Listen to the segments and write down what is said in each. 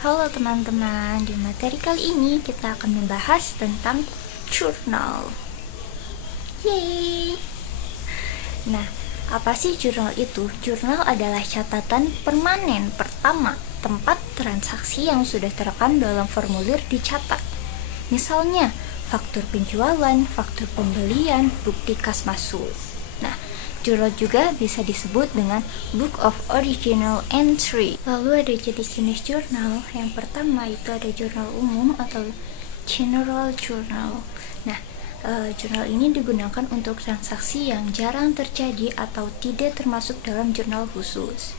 Halo teman-teman, di materi kali ini kita akan membahas tentang jurnal. Yeay! Nah, apa sih jurnal itu? Jurnal adalah catatan permanen pertama tempat transaksi yang sudah terekam dalam formulir dicatat. Misalnya, faktur penjualan, faktur pembelian, bukti kas masuk. Nah, jurnal juga bisa disebut dengan Book of Original Entry. Lalu ada jenis-jenis jurnal. Yang pertama itu ada jurnal umum atau General Journal. Nah, jurnal ini digunakan untuk transaksi yang jarang terjadi atau tidak termasuk dalam jurnal khusus.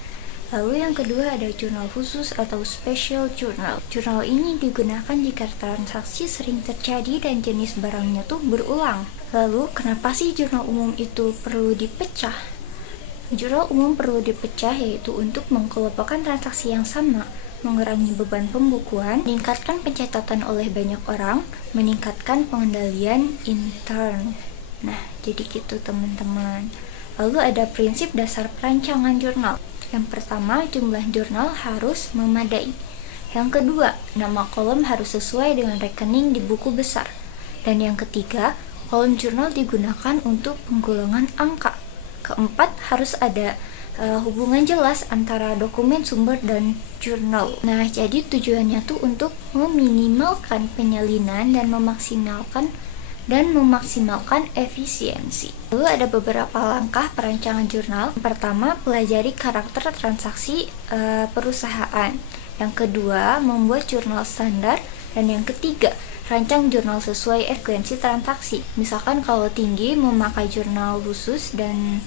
Lalu yang kedua ada jurnal khusus atau special journal. Jurnal ini digunakan jika transaksi sering terjadi dan jenis barangnya tuh berulang. Lalu kenapa sih jurnal umum itu perlu dipecah? Jurnal umum perlu dipecah yaitu untuk mengkelompokkan transaksi yang sama, mengurangi beban pembukuan, meningkatkan pencatatan oleh banyak orang, meningkatkan pengendalian intern. Nah, jadi gitu teman-teman. Lalu ada prinsip dasar perancangan jurnal. Yang pertama, jumlah jurnal harus memadai. Yang kedua, nama kolom harus sesuai dengan rekening di buku besar. Dan yang ketiga, kolom jurnal digunakan untuk penggolongan angka. Keempat, harus ada hubungan jelas antara dokumen sumber dan jurnal. Nah, jadi tujuannya tuh untuk meminimalkan penyalinan dan memaksimalkan efisiensi. Lalu ada beberapa langkah perancangan jurnal. Yang pertama, pelajari karakter transaksi perusahaan. Yang kedua, membuat jurnal standar. Dan yang ketiga, rancang jurnal sesuai frekuensi transaksi. Misalkan kalau tinggi memakai jurnal khusus dan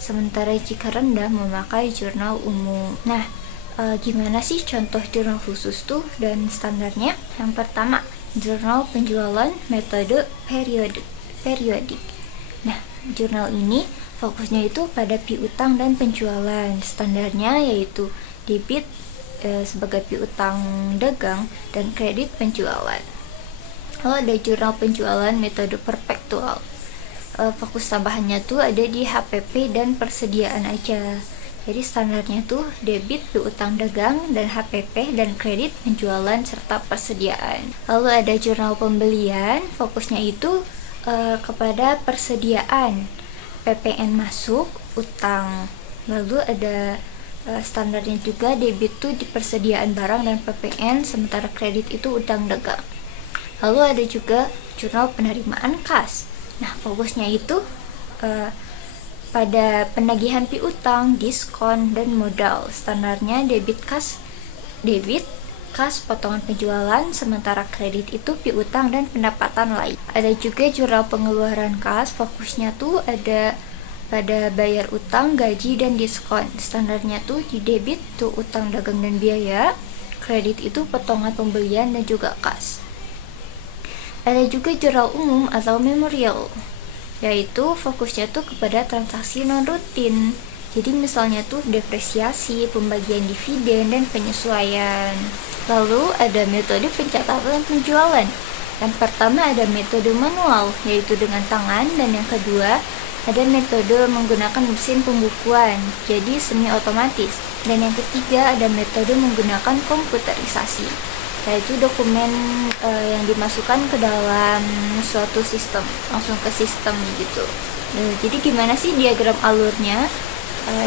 sementara jika rendah memakai jurnal umum. Nah, gimana sih contoh jurnal khusus tuh dan standarnya? Yang pertama, jurnal penjualan metode periodik. Nah, jurnal ini fokusnya itu pada piutang dan penjualan. Standarnya yaitu debit sebagai piutang dagang dan kredit penjualan. Lalu ada jurnal penjualan metode perpetual. Fokus tambahannya tuh ada di HPP dan persediaan aja. Jadi standarnya tuh debit piutang dagang dan HPP dan kredit penjualan serta persediaan. Lalu ada jurnal pembelian, fokusnya itu kepada persediaan, PPN masuk, utang. Lalu ada standarnya juga debit tuh di persediaan barang dan PPN, sementara kredit itu utang dagang. Lalu ada juga jurnal penerimaan kas. Nah, fokusnya itu pada penagihan piutang, diskon, dan modal. Standarnya debit kas potongan penjualan, sementara kredit itu piutang dan pendapatan lain. Ada juga jurnal pengeluaran kas, fokusnya tuh ada pada bayar utang, gaji, dan diskon. Standarnya tuh di debit tuh utang dagang dan biaya, kredit itu potongan pembelian dan juga kas. Ada juga jurnal umum atau memorial, yaitu fokusnya tuh kepada transaksi non-rutin. Jadi misalnya tuh depresiasi, pembagian dividen, dan penyesuaian. Lalu ada metode pencatatan penjualan. Yang pertama ada metode manual, yaitu dengan tangan, dan yang kedua ada metode menggunakan mesin pembukuan, jadi semi otomatis. Dan yang ketiga ada metode menggunakan komputerisasi, yaitu dokumen yang dimasukkan ke dalam suatu sistem, langsung ke sistem gitu. Jadi gimana sih diagram alurnya?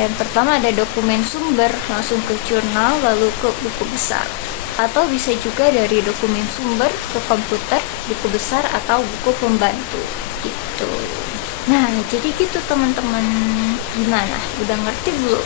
Yang pertama ada dokumen sumber langsung ke jurnal lalu ke buku besar, atau bisa juga dari dokumen sumber ke komputer, buku besar atau buku pembantu gitu. Nah, jadi gitu teman-teman. Gimana? Udah ngerti belum?